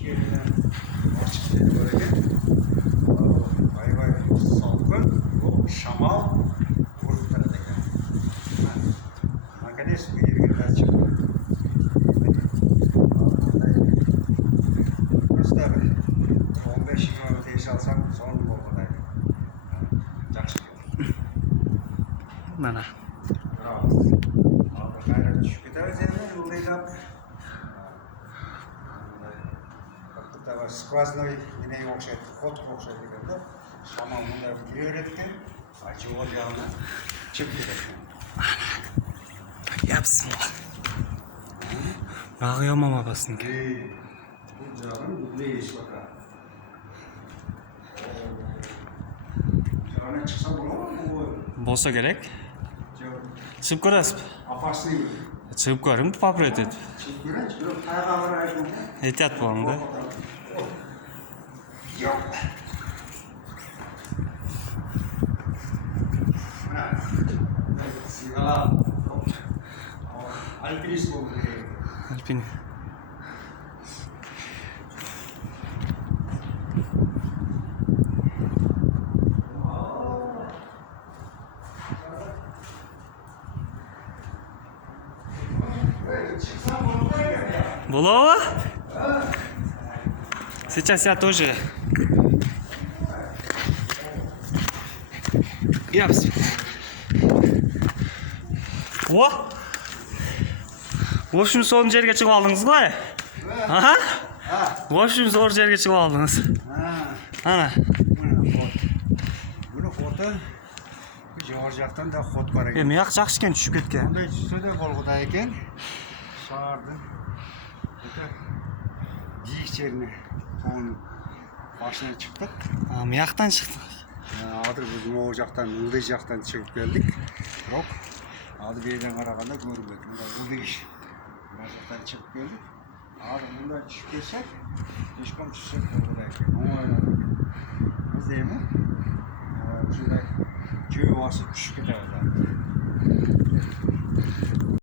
Yerden açık böyle aybay salkın bu şamal vurukları da geldi. Наконец bu yerden çıktı. Просто 15-20 metre alsam son bolgadaydı. Жақсы келді. Mana. Bravo. Aldı gayret düşüp кетеміз енді ылдилап. Сквозной немеге окшайды, ходқа окшайды дегенде шамал мындай кіре береді екен, жол жағына шығып кетеді екен. Yapsın. Ağıyor mama basın. Бұл жағын бұлай ешіп отырады. Жағына шықса болады ма бұл? Болса керек. Çıkıp görəsib. Опасный. Çıkıp görüm, попробуй et. Çıkıp görəç, bir tayға қарайды. Ehtiyat bolun da. Yok. Mana sigala alpinist oldu. Alpin. Булава? Сейчас я тоже. Yapsın. O? Вообщем son жерге çıkıp aldınız mı? Aha? Вообщем zor жерге çıkıp aldınız. Ana. Bunu foto жогору жактан да ход бар экен. Эми як жакшы экен түшүп кеткен. Мындай түсө да болгуда экен. Шаардын өтө жийик жерине тоонун башына чыктык. Мияктан чыктык. Азыр биз могу жактан, ылдый жактан чыгып келдик. Бирок азыр бейден караганда көрүнбөйт. Мындай ылдый иш. Мына жактан чыгып келдик. Азыр мындай түшүп кетсек, ешким түшсөк болгуда экен. Оңойланып. Биз эми ушундай жөө басып түшүп кетебиз.